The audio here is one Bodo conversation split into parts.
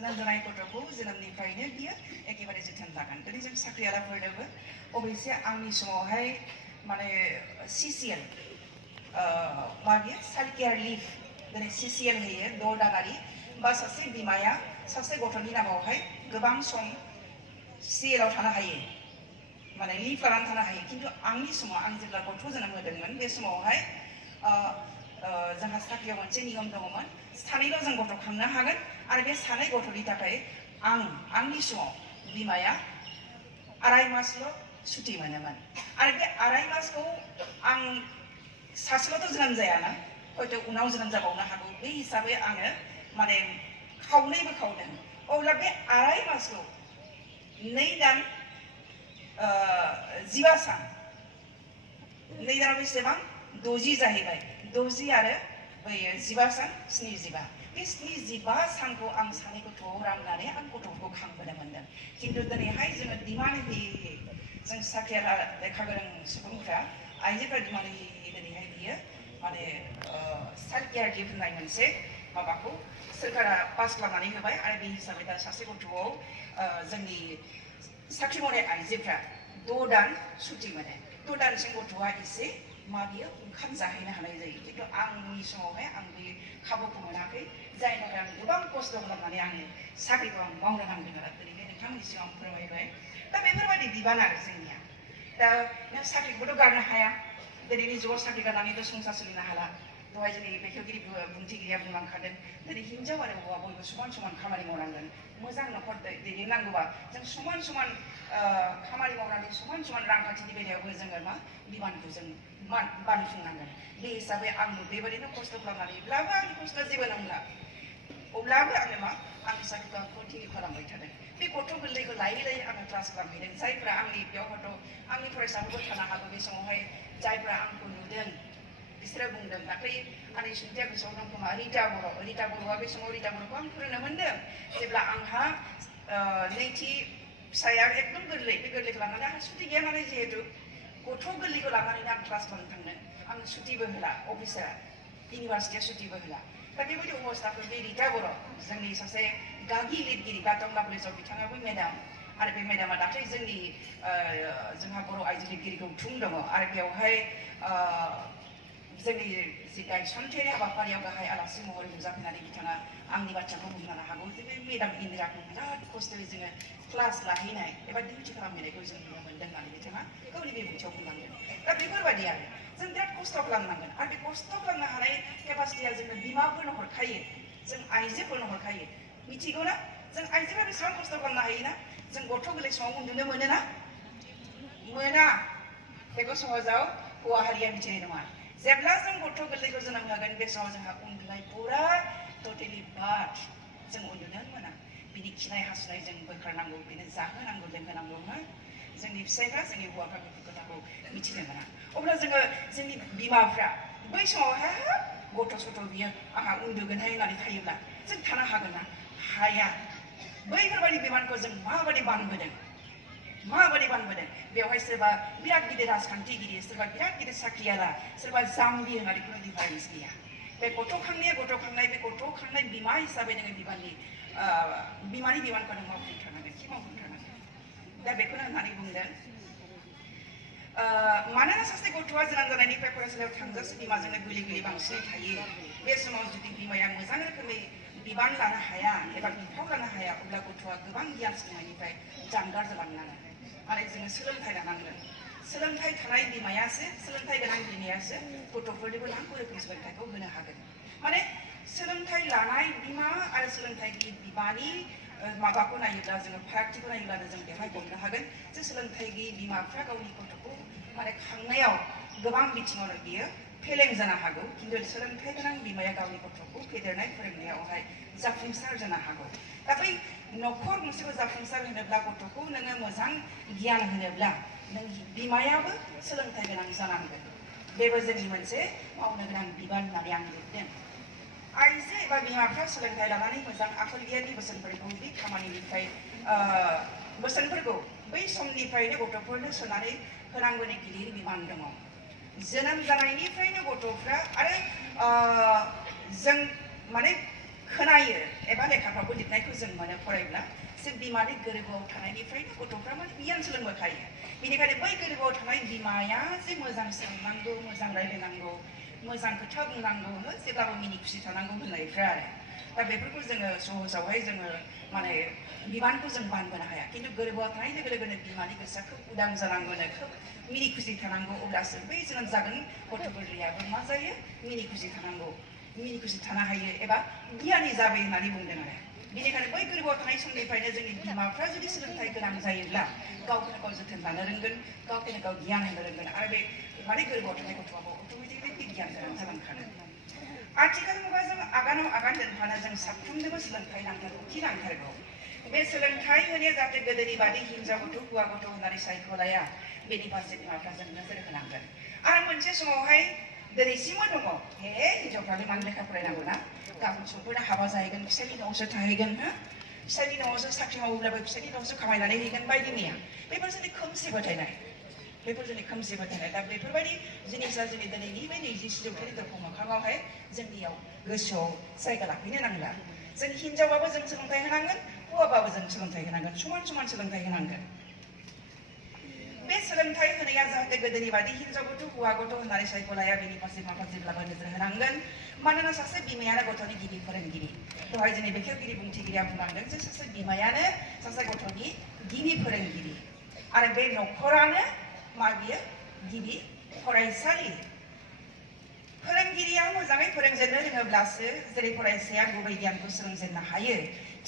जोनोम जानाय गथ'खौ जोनोमनिफ्रायनो बियो एखेबारे जोथोन लागोन दिनै जों साख्रियालाफोरनोबो अबयसे आंनि समावहाय माने CCL मा बियो चाइल्ड केयार लिभ दिनै CCL होयो 6 दानारि बा सासे बिमाया सासे गथ'नि नामावहाय गोबां सम CL आव थानो हायो माने लिभ लानानै थानो हायो खिन्थु आंनि समाव आं जेब्ला गथ' जोनोम होदोंमोन बे समावहाय जोंहा साख्रियाव मोनसे नियम दङमोन सानैल' जों गथ' खांनो हागोन आरो बे सानै गथ'नि थाखाय आंनि समाव बिमाया 2.5 मासल' सुटि मोनोमोन आरो बे 2.5 मासखौ आं सासेल'थ' जोनोम जायाना हयथ' उनाव जोनोम जाबावनो हागौ बे हिसाबै आङो माने खावनैबो खावदों अब्ला बे 2.5 मासखौ 2 दान 15 सान 2 दानाव बेसेबां 60 जाहैबाय 60 आरो 15 सान 75 बे 75 सानखौ आं सानै गथ'आव राननानै आं गथ'फोरखौ खांबोनो मोनदों खिन्थु दिनैहाय जोङो डिमान्ड होयै जों साख्रियाला लेखा गोरों सुबुंफ्रा आइजोफ्रा डिमान्ड होयै दिनैहाय बियो माने चाइल्ड केयार लिभ होननाय मोनसे माबाखौ सोरखारा पास खालामनानै होबाय आरो बे हिसाबै दा सासे गथ'आव जोंनि साख्रि मावनाय आइजोफ्रा 6 दान सुटि मोनो 6 दानसिम गथ'आ एसे मा बियो ओंखाम जाहैनो हानाय जायो खिन्थु आंनि समावहाय आं बे खाबुखौ मोनाखै जायनि थाखाय आं गोबां खस्थ' खालामनानै आङो साख्रिखौ आं मावनो नांदों आरो दिनैहाय नोंथांमोननि सिगाङाव फोरमायबाय दा बेफोरबायदि बिबान आरो जोंनिया दा नों साख्रिखौथ' गारनो हाया दिनैनि जुगाव साख्रि गारनानैथ' संसार सोलिनो हाला दहाय जोंनि बेखेवगिरि बुंथिगिरिया बुंलांखादों दिनै हिनजाव आरो हौवा बयबो समान समान खामानि मावनांगोन मोजां न'खर दैदेननांगौबा जों समान समान खामानि मावनानै समान समान रांखान्थिनि बेलायावबो जोङो मा बिबानखौ जों बानफुंनांगोन बे हिसाबै आंबो बेबायदिनो खस्थ' खालामनानैब्लाबो आंनि खस्थ'आ जेबो नंला अब्लाबो आङो मा आंनि साख्रिखौ आं कन्टिनिउ खालामबाय थादों बे गथ' गोरलैखौ लायै लायै आङो क्लास खालामहैदों जायफ्रा आंनि बेयाव हयथ' आंनि फरायसाफोरबो थानो हागौ बे समावहाय जायफ्रा आंखौ नुदों बिसोरो बुंदों दाख्लै आंनि सुंथिया गोसोआव दं खोमा रिता बर'आ बे समाव रिता बर'खौ आं फोरोंनो मोनदों जेब्ला आंहा नैथि फिसाया एकदम गोरलै बे गोरलैखौ लानानै आंहा सुटि गैया नालाय जिहेतु गथ' गोरलैखौ लानानैनो आं क्लास खालामनो थांदों आं सुटिबो होला अफिसारा इउनिभार्सिटिया सुटिबो होला दा बेबायदि अबस्थाखौ बे रिता बर' जोंनि सासे गागि लिरगिरि गाटंला कलेजाव बिथाङाबो मेडाम आरो बे मेडामा दाख्लै जोंनि जोंहा बर' आइजो लिरगिरि गौथुम दङ आरो बेवहाय जोंनि जि गायसनथायारि हाबाफारियाव गाहाय आलासि महरै नुजाफैनानै बिथाङा आंनि बाथ्राखौ बुंनो हागौ जे बे मेडाम इन्दिराखौ बिराद खस्थ'यै जोङो क्लास लाहैनाय एबा डिउटि खालामहैनायखौ जों नुनो मोन्दों होननानै बिथाङा गावनि बिबुंथियाव बुंलांदों दा बेफोरबायदि आरो जों बिराद खस्थ' खालामनांगोन आरो बे खस्थ' खालामनो हानाय केपासिटिया जोंनो बिमाफोरनो हरखायो जों आइजोफोरनो हरखायो मिथिगौ ना जों आइजोफोरा बेसेबां खस्थ' खालामनो हायोना जों गथ' गोरलै समाव उन्दुनो मोनोना मोना बेखौ समाजाव हौवा हारिया मिथिनाय नङा जेब्ला जों गथ' गोरलैखौ जोनोम होगोन बे समाव जोंहा उन्दुनाय पुरा टटेलि बाद जों उन्दुनो मोना बिनि खिनाय हासुनाय जों बोखारनांगौ बिनो जाहोनांगौ लोंहोनांगौ ना जोंनि फिसायफ्रा जोंनि हौवाफ्रा बेफोर खोथाखौ मिथिनो मोना अब्ला जोङो जोंनि बिमाफ्रा बै समावहाय गथ' सथ' बियो आंहा उन्दुगोनहाय होननानै थायोब्ला जों थानो हागोन ना हाया बैफोरबायदि बिबानखौ जों माबायदि बानबोदों बेवहाय सोरबा बिराद गिदिर राजखान्थिगिरि सोरबा बिराद गिदिर साख्रियाला सोरबा जाम्बि होननानै खुनु डिफारेन्स गैया बे गथ' खांनाय बे गथ' खांनाय बिमा हिसाबै नोङो बिमानि बिबानखौ नों मावफुंथारनांगोन खि मावफुंथारनांगोन दा बेखौनो होननानै बुंदों मानोना सासे गथ'आ जोनोम जानायनिफ्राय फरायसालियाव थांजासे बिमाजोंनो गुलि गुलि बांसिनै थायो बे समाव जुदि बिमाया मोजां रोखोमै बिबान लानो हाया एबा बिफाव लानो हाया अब्ला गथ'आ गोबां गियान सोलोंनायनिफ्राय जानगार जालांनांगोन आरो जोङो सोलोंथाइ लानांगोन सोलोंथाइ थानाय बिमायासो सोलोंथाइ गोनां बिमायासो गथ'फोरनोबो नांगौ रोखोमनि सोलोंथाइखौ होनो हागोन माने सोलोंथाइ लानाय बिमा आरो सोलोंथाइ बिमानि माबाखौ नायोब्ला जोङो फारागथिखौ नायोब्लानो जों बेवहाय हमनो हागोन जे सोलोंथाइ गैयि बिमाफ्रा गावनि गथ'खौ माने खांनायाव गोबां बिथिङावनो बियो फेलें जानो हागौ खिन्थु सोलोंथाइ गोनां बिमाया गावनि गथ'खौ फेदेरनाय फोरोंनायावहाय जाफुंसार जानो हागौ दा बै न'खर गंसेखौ जाफुंसार होनोब्ला गथ'खौ नोङो मोजां गियान होनोब्ला नों बिमायाबो सोलोंथाइ गोनां जानांगोन बेबो जोंनि मोनसे मावनो गोनां बिबान होननानै आं लिरदों आइजो एबा बिमाफ्रा सोलोंथाइ लानानै मोजां आखल गियाननि बोसोनफोरखौ बे खामानिनिफ्राय बोसोनफोरखौ बै समनिफ्रायनो गथ'फोरनो सोनानै होनांगौनि गिलिर बिबान दङ जोनोम जानायनिफ्रायनो गथ'फ्रा आरो जों माने खोनायो एबा लेखाफ्रावबो लिरनायखौ जों मोनो फरायब्ला जों बिमानि गोरबोआव थानायनिफ्रायनो गथ'फ्रा माने गियान सोलोंबोखायो बेनिखायनो बै गोरबोआव थानाय बिमाया जे मोजां सोलोंनांगौ मोजां रायलायनांगौ मोजां खोथा बुंनांगौ जेब्लाबो मिनि खुसि थानांगौ होननायफ्रा आरो दा बेफोरखौ जोङो सहजावहाय जोङो माने बिबानखौ जों बानबोनो हाया खिन्थु गोरबोआव थानाय लोगो लोगोनो बिमानि गोसोआ खोब उदां जानांगौनो खोब मिनि खुसि थानांगौ अब्लासो बै जोनोम जागोन गथ' गोरलैयाबो मा जायो मिनि खुसि थानांगौ मिनि खुसि थानो हायो एबा गियानि जाबाय होननानै बुंदों आरो बेनिखायनो बै गोरबोआव थानाय समनिफ्रायनो जोंनि बिमाफ्रा जुदि सोलोंथाइ गोनां जायोब्ला गावखौनो गाव जोथोन लानो रोंगोन गावखौनो गाव गियान होनो रोंगोन आरो बे माने गोरबोआव थानाय गथ'आबो अट'मेटिकलि गियान गोनां जालांखागोन आथिखाल मुगाजों आगानाव आगान दोनफानो जों साफ्रोमनोबो सोलोंथाइ नांथारगौ खि नांथारगौ बे सोलोंथाइ होनाया जाहाथे गोदोनि बादि हिनजाव गथ' हौवा गथ' होननानै सायख'लाया बेनि फारसे बिमाफ्रा जों नोजोर होनांगोन आरो मोनसे समावहाय दिनैसिमबो दङ हे हिनजावफ्रालाय मानो लेखा फरायनांगौ ना गाबोन समफोरनो हाबा जाहैगोन फिसायनि न'आवसो थाहैगोन हो फिसायनि न'आवसो साख्रि मावोब्लाबो फिसायनि न'आवसो खामायनानै हैगोन बायदि मैया बेफोर जोंनि खोमसि फोथायनाय दा बेफोरबायदि जिनिसा जोंनि दिनैनि बे 20 जौथाइनि दरखं मोखाङावहाय जोंनियाव गोसोआव जायगा लाफैनो नांला जों हिनजावबाबो जों सोलोंथाइ होनांगोन हौवाबाबो जों सोलोंथाइ होनांगोन समान समान सोलोंथाइ होनांगोन बे सोलोंथाइ होनाया जाहाथे गोदोनि बादि हिनजाव गथ' हौवा गथ' होननानै सायख'लाया बेनि फारसे माबा जेब्लाबो नोजोर होनांगोन मानोना सासे बिमायानो गथ'नि गिबि फोरोंगिरि दहाय जोंनि बेखेवगिरि बुंथिगिरिया बुंलांदों जे सासे बिमायानो सासे गथ'नि गिबि फोरोंगिरि आरो बे न'खरानो मा बियो गिबि फरायसालि फोरोंगिरिया मोजाङै फोरोंजेननो रोङोब्लासो जेरै फरायसाया गुबै गियानखौ सोलोंजेननो हायो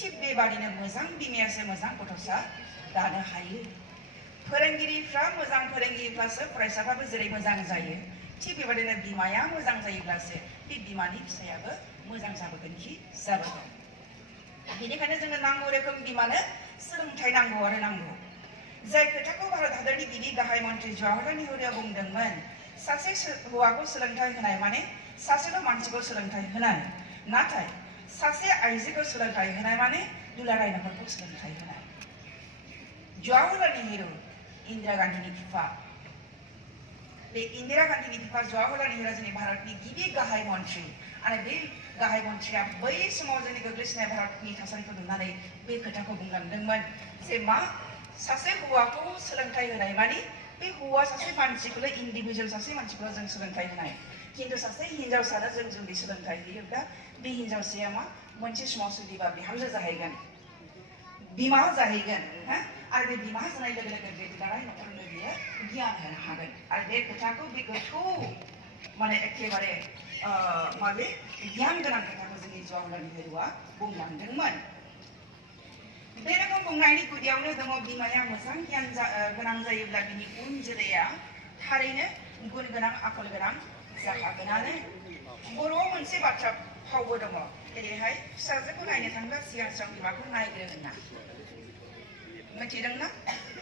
थिग बेबादिनो मोजां बिमायासो मोजां गथ'सा दानो हायो फोरोंगिरिफ्रा मोजां फोरोंगिरिफ्रासो फरायसाफ्राबो जेरै मोजां जायो थिग बेबादिनो बिमाया मोजां जायोब्लासो बे बिमानि फिसायाबो मोजां जाबोगोन खि जाबोगोन बेनिखायनो जोंनो नांगौ रोखोम बिमानो सोलोंथाइ नांगौ आरो नांगौ जाय खोथाखौ भारत हादरनि गिबि गाहाय मन्त्रि जवाहरलाल नेहुरुआ बुंदोंमोन सासे हौवाखौ सोलोंथाइ होनाय माने सासेल' मानसिखौ सोलोंथाइ होनाय नाथाय सासे आइजोखौ सोलोंथाइ होनाय माने दुलाराय नखरखौ सोलोंथाइ होनाय जवाहरलाल नेहरू इंदिरा गांधीनि बिफा बे इंदिरा गांधीनि बिफा जवाहरलाल नेहुरुआ जोंनि भारतनि गिबि गाहाय मन्त्रि आरो बे गाहाय मन्त्रिया बै समाव जोंनि गोग्लैसोनाय भारतनि थासारिखौ नुनानै बे खोथाखौ बुंलांदोंमोन जे मा सासे हौवाखौ सोलोंथाइ होनाय माने बे हौवा सासे मानसिखौल' इन्डिभिजुअल सासे मानसिखौल' जों सोलोंथाइ होनाय खिन्थु सासे हिनजावसानो जों जुदि सोलोंथाइ होयोब्ला बे हिनजावसाया मा मोनसे समाव सोरनिबा बिहामजो जाहैगोन बिमा जाहैगोन आरो बे बिमा जानाय लोगो लोगो बे दुलाराय नखरनो बियो गियान होनो हागोन आरो बे खोथाखौ बे गोथौ माने एखेबारे माबे गियान गोनां खोथाखौ जोंनि जवाहरलाल नेहुरुआ बुंलांदोंमोन बे रोखोम बुंनायनि गुदियावनो दङ बिमाया मोजां गियान गोनां जायोब्ला बिनि उन जोलैया थारैनो गुन गोनां आखल गोनां जाखागोनानो बर'आव मोनसे बाथ्रा फावबो दङ जेरैहाय फिसाजोखौ नायनो थांब्ला सिगां सिगां बिमाखौ नायग्रो होनना मिथिदोंना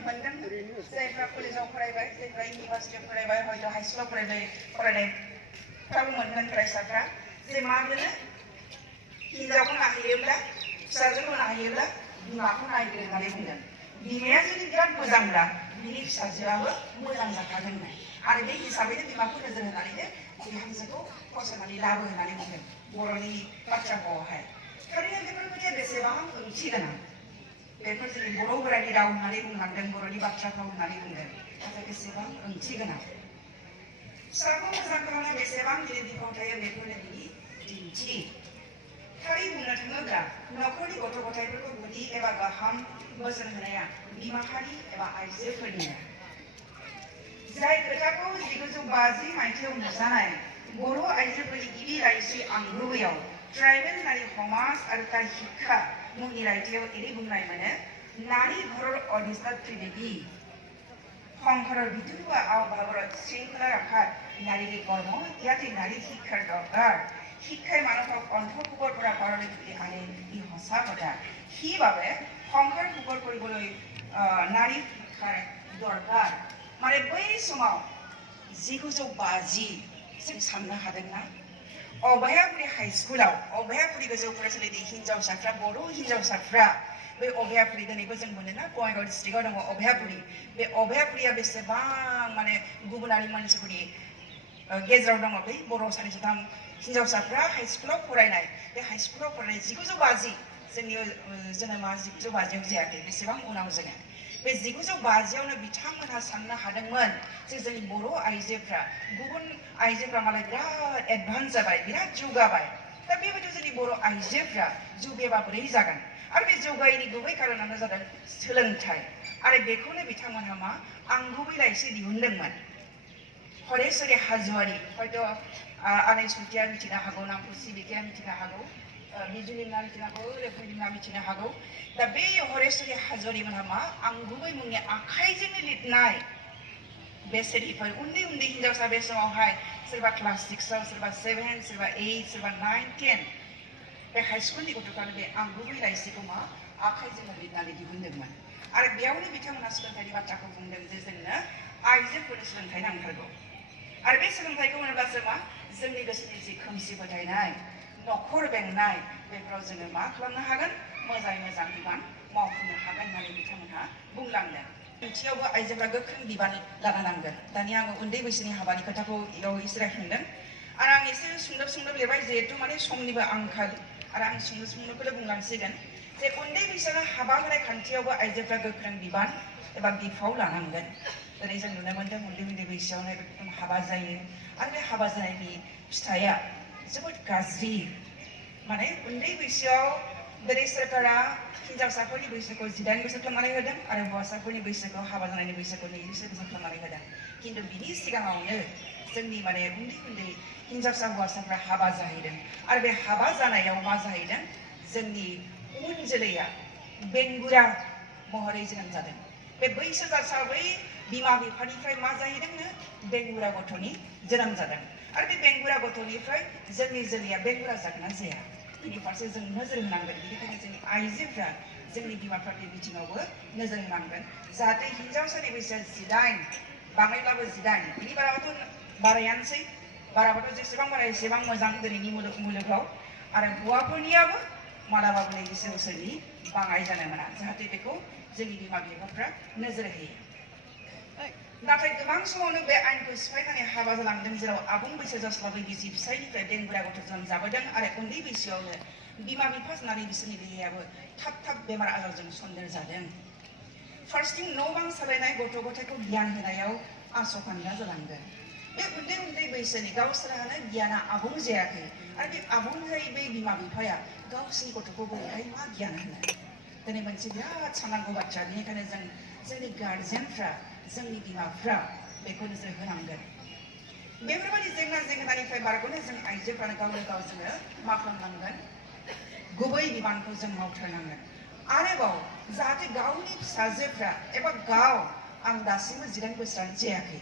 मोनदों जायफ्रा कलेजाव फरायबाय जायफ्रा इउनिभार्सिटियाव फरायबाय हयथ' हाइ स्कुलाव फरायनायफ्राबो मोनगोन फरायसाफ्रा जे मा होनो हिनजावखौ नाहैयोब्ला फिसाजोखौ नाहैयोब्ला बिमाखौ नायग्रो होननानै बुंदों बिमाया जुदि बिराद मोजांब्ला बिनि फिसाजोआबो मोजां जाखागोन आरो बे हिसाबैनो बिमाखौ नोजोर होनानैनो बिहामजोखौ फसंनानै लाबो होननानै बुंदों बर'नि बाथ्रा भावावहाय थारैनो बेफोर खोथाया बेसेबां ओंथि गोनां बेफोर जोंनि बर' बोरायनि राव होननानै बुंलांदों बर'नि बाथ्रा भाव होननानै बुंदों नाथाय बेसेबां ओंथि गोनां फिसाखौ मोजां खालामनो बेसेबां गिदिर बिफाव थायो बेफोरनो बिनि दिन्थि थारै बुंनो थाङोब्ला नखरनि गथ' गथायफोरखौ गुदि एबा गाहाम बोसोन होनाया बिमाहारि एबा आइजोफोरनिनो जाय खोथाखौ 1950 मायथाइयाव नुजानाय बर' आइजोफोरनि गिबि लाइसि आंगुबैयाव ट्राइबेल नारी समाज आरो शिक्षा मुंनि रायथाइयाव एरै बुंनाय मोनो नारी ঘৰৰ অধিষ্ঠা ত্রিদেবী সংসাৰৰ ভিতৰুৱা আৱভাৱত শৃংখলা ৰখাত নাৰীৰ কৰ্ম ইয়াতে নাৰীৰ শিক্ষাৰ দৰকাৰ শিক্ষাই মানুহক অন্ধকূপৰ পৰা পাৰলৈ তুলি আনে ই সঁচা কথা সেইবাবে সংসাৰ সুখৰ কৰিবলৈ নাৰীৰ শিক্ষাৰ দৰকাৰ माने बै समाव 1950 जों साननो हादोंना अभयापुरी हाई स्कुलाव अभयापुरी गोजौ फरायसालिनि हिनजावसाफ्रा बर' हिनजावसाफ्रा बे अभयापुरी दिनैबो जों मोनोना बङाइगाव डिस्ट्रिक्टआव दङ अभयापुरी बे अभयापुरीया बेसेबां माने गुबुनारि मानसिफोरनि गेजेराव दङ बै बर' सानै साथाम हिन्जावसाफ्रा हाइ स्कुलाव फरायनाय बे हाइ स्कुलाव फरायनाय 1950 जोंनि जोनोमा 1950 जायाखै बेसेबां उनाव जोङो बे 1950आवनो बिथांमोनहा साननो हादोंमोन जे जोंनि बर' आइजोफ्रा गुबुन आइजोफ्रा मालाय बिराद एडभान्स जाबाय बिराद जौगाबाय दा बेबायदि जोंनि बर' आइजोफ्रा जौगाबा बोरै जागोन आरो बे जौगायैनि गुबै कारनानो जादों सोलोंथाइ आरो बेखौनो बिथांमोनहा मा आंगुबै लाइसि दिहुनदोंमोन हरेश्वरी हाज'वारि हयथ' आनै सुतिया मिथिनो हागौ नामखौ सिबिकाया मिथिनो हागौ बिजुलिना मिथिनो हागौ रेफुलिना मिथिनो हागौ दा बे हरेश्वरी हाज'वारि मोनहा मा आंगुबै मुंनि आखाइजोंनो लिरनाय बेसेदिफोर उन्दै उन्दै हिन्जावसा बे समावहाय सोरबा क्लास 6आव सोरबा 7 सोरबा 8 सोरबा 9 10 बे हाइ स्कुलनि गथ'फ्रानो बे आंगुबै लाइसिखौ मा आखाइजोंनो लिरनानै दिहुनदोंमोन आरो बेयावनो बिथांमोना सोलोंथाइनि बाथ्राखौ बुंदों जे जोंनो आइजोफोरनो सोलोंथाइ नांथारगौ आरो बे सोलोंथाइखौ मोनोब्लासो मा जोंनि गोसोनि जि खोमसि फोथायनाय न'खर बेंनाय बेफोराव जोङो मा खालामनो हागोन मोजाङै मोजां बिबान मावफुंनो हागोन होननानै बिथांमोनहा बुंलांदों ओंथियावबो आइजोफ्रा गोख्रों बिबान लानो नांगोन दानिया आङो उन्दै बैसोनि हाबानि खोथाखौ इयाव एसे रायखांदों आरो आं एसे सुंदब लिरबाय जिहेतु माने समनिबो आंखाल आरो आं सुंदबखौल' बुंलांसिगोन जे उन्दै बैसोआव हाबा होनाय खान्थियावबो आइजोफ्रा गोख्रों बिबान एबा बिफाव लानांगोन जेरै जों नुनो मोन्दों उन्दै बैसोआवनो एकदम हाबा जायो आरो बे हाबा जानायनि फिथाइया जोबोद गाज्रि माने उन्दै बैसोआव दिनै सोरकारा हिन्जावसाफोरनि बैसोखौ 18 बोसोर खालामनानै होदों आरो हौवासाफोरनि बैसोखौ हाबा जानायनि बैसोखौ 21 बोसोर खालामनानै होदों खिन्थु बिनि सिगाङावनो जोंनि माने उन्दै हिन्जावसा हौवासाफ्रा हाबा जाहैदों आरो बे हाबा जानायाव मा जाहैदों जोंनि उन जोलैया बेंगुरा महरै जोनोम जादों बे बैसो जासाबै बिमा बिफानिफ्राय मा जाहैदोंनो बेंगुरा गथ'नि जोनोम जादों आरो बे बेंगुरा गथ'निफ्राय जोंनि जोलैया बेंगुरा जागोन ना जाया बिनि फारसे जों नोजोर होनांगोन बेनिखायनो जोंनि आइजोफ्रा जोंनि बिमाफ्रा बे बिथिङावबो नोजोर होनांगोन जाहाथे हिन्जावसानि बैसोआ 18 बाङाइब्लाबो 18 बिनि बाराबाथ' बारायानोसै बाराबाथ' जेसेबां बारा एसेबां मोजां दिनैनि मुलुगाव आरो हौवाफोरनियाबो मालाबाबो 21 बोसोरनि बाङाइ जानो मोना जाहाथे बेखौ जोंनि बिमा बिफाफ्रा नोजोर होयो नाथाय गोबां समावनो बे आयेनखौ सिफायनानै हाबा जालांदों जेराव आबुं बैसो जास्लाबै बिसि फिसायनिफ्राय बेंगुरा गथ' जोनोम जाबोदों आरो उन्दै बैसोआवनो बिमा बिफा जानानै बिसोरनि देहायाबो थाब बेमार आजारजों सन्देर जादों फार्स्टिं न' बां सालायनाय गथ' गथायखौ गियान होनायाव आस'खान्दा जालांदों बे उन्दै बैसोनि गावसोरहानो गियाना आबुं जायाखै आरो बे आबुङै बे बिमा बिफाया गावसिनि गथ'खौ बोरैहाय मा गियान होनो दिनै मोनसे बिराद साननांगौ बाथ्रा बेनिखायनो जोंनि गार्जेनफ्रा जोंनि बिमाफ्रा बेखौ नोजोर होनांगोन बेफोरबायदि जेंनानिफ्राय बारग'नो जों आइजोफ्रानो गावनो गाव जोङो मा खालामनांगोन गुबै बिबानखौ जों मावथारनांगोन आरोबाव जाहाथे गावनि फिसाजोफ्रा एबा गाव आं दासिमबो 18 बोसोरानो जायाखै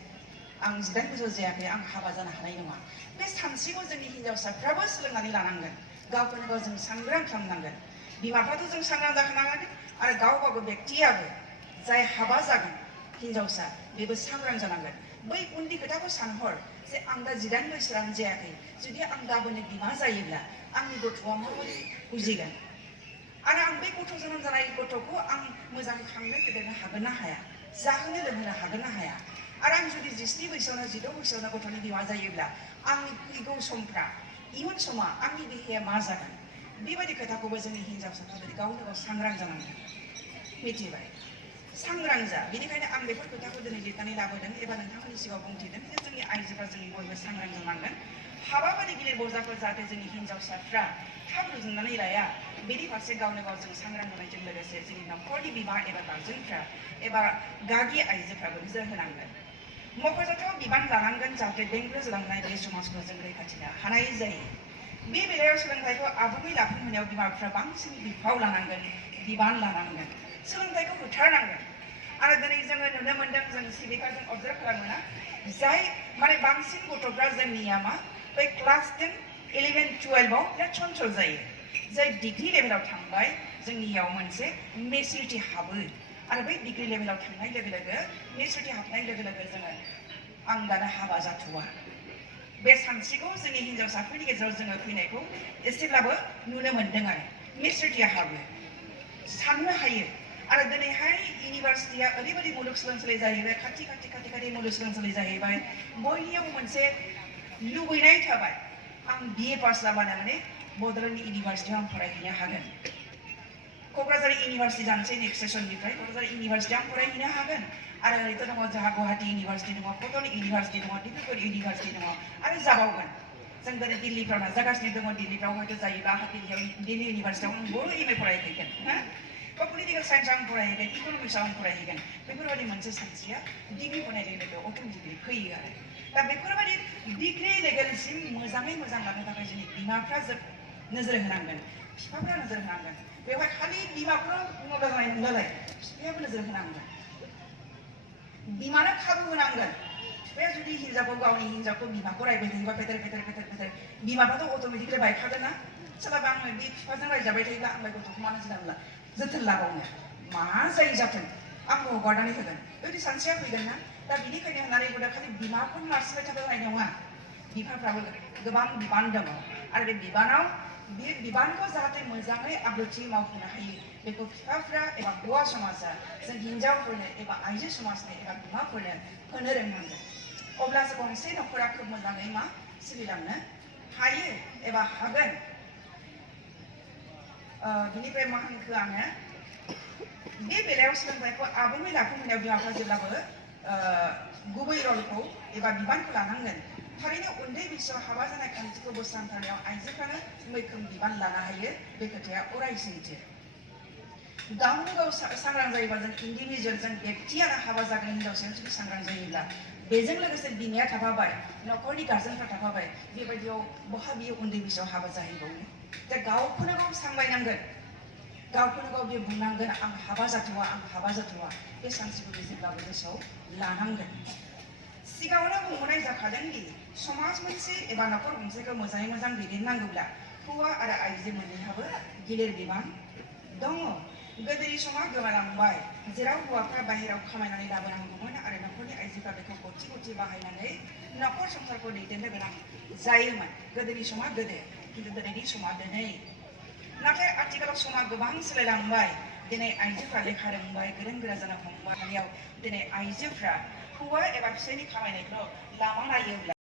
आं 18 बोसोर जायाखै आं हाबा जानो हानाय नङा बे सानस्रिखौ जोंनि हिन्जावसाफ्राबो सोलोंनानै लानांगोन गावखौनो गाव जों सांग्रां खालामनांगोन बिमाफ्राथ' जों सांग्रां जाखानांगोन आरो गावबाबो व्यक्तियाबो जाय हाबा जागोन हिन्जावसा बेबो सांग्रां जानांगोन बै उन्दै खोथाखौ सानहर जे आं दा 18 बोसोरानो जायाखै जुदि आं गाबोननो बिमा जायोब्ला आंनि गथ'आ माबोरै बुजिगोन आरो आं बे गथ' जोनोम जानाय गथ'खौ आं मोजां खांनो फेदेरनो हागोन ना हाया जाहोनो लोंहोनो हागोन ना हाया आरो आं जुदि 17 बैसोआवनो 16 बैसोआवनो गथ'नि बिमा जायोब्ला आंनि फैगौ समफ्रा इयुन समा आंनि देहाया मा जागोन बेबायदि खोथाखौबो जोंनि हिन्जावसाफ्रा गावनो गाव सांग्रां जानांगोन मिथिबाय सांग्रां जा बेनिखायनो आं बेफोर खोथाखौ दिनै लिरनानै लाबोदों एबा नोंथांमोननि सिगाङाव बुंथिदों जे जोंनि आइजोफ्रा जोंनि बयबो सांग्रां जानांगोन हाबा बायदि गिदिर बजाफोर जाहाथे जोंनि हिन्जावसाफ्रा थाब रुजुननानै लाया बेनि फारसे गावनो गाव जों सांग्रां जानायजों लोगोसे जोंनि न'खरनि बिमा एबा गार्जेनफ्रा एबा गागि आइजोफ्राबो नोजोर होनांगोन मख'जाथाव बिबान लानांगोन जाहाथे बेंग्रो जालांनाय बे समाजखौ जों रैखाथिनो हानाय जायो बे बेलायाव सोलोंथाइखौ आबुङै लाफुंहोनायाव बिमा बिफाया बांसिन बिफाव लानांगोन बिबान लानांगोन सोलोंथाइखौ होथारनांगोन आरो दिनै जोङो नुनो मोन्दों जों सिबिकाजों अबजार्भ खालामोना जाय माने बांसिन गथ'फ्रा जोंनिया मा बै क्लास 10 11 12आव बिराद चन्चल जायो जाय डिग्री लेभेलाव थांबाय जोंनियाव मोनसे मेचुरिटि हाबो आरो बै डिग्री लेभेलाव थांनाय लोगो लोगो मेचुरिटि हाबनाय लोगो लोगो जोङो आं दानो हाबा जाथ'वा बे सानस्रिखौ जोंनि हिन्जावसाफोरनि गेजेराव जोङो फैनायखौ एसेब्लाबो नुनो मोन्दों आरो मेचुरिटिया हाबो साननो हायो आरो दिनैहाय इउनिभार्सिटिया ओरैबायदि मुलुगसोलोंसालि जाहैबाय खाथि मुलुगसोलोंसालि जाहैबाय बयनियावबो मोनसे लुबैनाय थाबाय आं BA पास जाबानो माने बड'लेण्ड इउनिभार्सिटियाव आं फरायहैनो हागोन क'क्राझार इउनिभार्सिटि जानोसै नेक्स्ट सेसननिफ्राय क'क्राझार इउनिभार्सिटियाव आं फरायहैनो हागोन आरो ओरैथ' दङ जोंहा गुवाहाटि इउनिभार्सिटि दङ कटन इउनिभार्सिटि दङ डिब्रुगड़ इउनिभार्सिटि दङ आरो जाबावगोन जों दिनै दिल्लीफ्राव नाजागासिनो दङ दिल्लीफ्राव हयथ' जायोबा दिल्ली इउनिभार्सिटियाव आं बर' MA फरायहैगोन बा पलिटिकेल साइन्सआव आं फरायहैगोन इक'नमिक्सआव आं फरायहैगोन बेफोरबायदि मोनसे सानस्रिया डिग्री फरायनाय लोगो अट'मेटिकलि फैयो आरो दा बेफोरबायदि डिग्री लेभेलसिम मोजाङै मोजां लानो थाखाय जोंनि बिमाफ्रा नोजोर होनांगोन बिफाफ्रा नोजोर होनांगोन बेवहाय खालि बिमाफ्रा बुङोब्ला जानाय नंलालाय बिफायाबो नोजोर होनांगोन बिमानो खाबु होनांगोन बिफाया जुदि हिन्जावखौ गावनि हिन्जावखौ बिमाखौ रायबाय थायोबा फेथेर बिमाफ्राथ' अट'मेटिकलि बायखागोन ना सोरबा आङो बे बिफाजों रायजाबाय थायोब्ला आंलाय गथ'खौ मानो जोथोन लाबावनो मा जायो जाथों आंखौ हगारनानै होगोन बेबायदि सानस्रिया फैगोन ना दा बिनिखायनो होननानै बुंदों खालि बिमाखौ नारसिनबाय थाबाय नङा बिफाफ्राबो गोबां बिबान दङ आरो बे बिबानखौ जाहाथे मोजाङै आब्रुथि मावफुंनो हायो बेखौ बिफाफ्रा एबा हौवा समाजा जों हिन्जावफोरनो एबा आइजो समाजनो एबा बिमाफोरनो होनो रोंनांगोन अब्लासो गंसे न'खरा खोब मोजाङै मा सोलिलांनो हायो एबा हागोन बिनिफ्राय मा होनखो आङो बे बेलायाव सोलोंथाइखौ आबुङै लाफुंहोनायाव बिमाफ्रा जेब्लाबो गुबै रलखौ एबा बिबानखौ लानांगोन थारैनो उन्दै बैसोआव हाबा जानाय खान्थिखौ बोस्रांथारनायाव आइजोफ्रानो मैखोम बिबान लानो हायो बे खोथाया अराय सैथो गावनो गाव सांग्रां जायोबा जों इन्डिभिजुवेल जों व्यक्तियानो हाबा जागोन हिनजावसाया जुदि सांग्रां जायोब्ला बेजों लोगोसे बिमाया थाफाबाय न'खरनि गार्जेनफ्रा थाफाबाय बेबायदियाव बहा बियो उन्दै बैसोआव हाबा जाहैबावनो दा गावखौनो गाव सामलायनांगोन गावखौनो गाव बियो बुंनांगोन आं हाबा जाथ'वा बे सानस्रिखौ बे जेब्लाबो गोसोआव लानांगोन सिगाङावनो बुंबोनाय जाखादों दि समाज मोनसे एबा न'खर गंसेखौ मोजाङै मोजां दैदेननांगौब्ला हौवा आरो आइजो मोननैहाबो गिलिर बिबान दङ गोदोनि समा गोमालांबाय जेराव हौवाफ्रा बाहेरायाव खामायनानै लाबोनांगौमोन आरो न'खरनि आइजोफ्रा बेखौ गथि बाहायनानै न'खर संसारखौ दैदेननो गोनां जायोमोन गोदोनि समा गोदो खिन्थु दिनैनि समा दिनै नाथाय आथिखालाव समा गोबां सोलायलांबाय दिनै आइजोफ्रा लेखा रोंबाय गोरों गोरा जानो हमबाय दिनै आइजोफ्रा हौवा एबा फिसायनि खामायनायखौ लामा नायोब्ला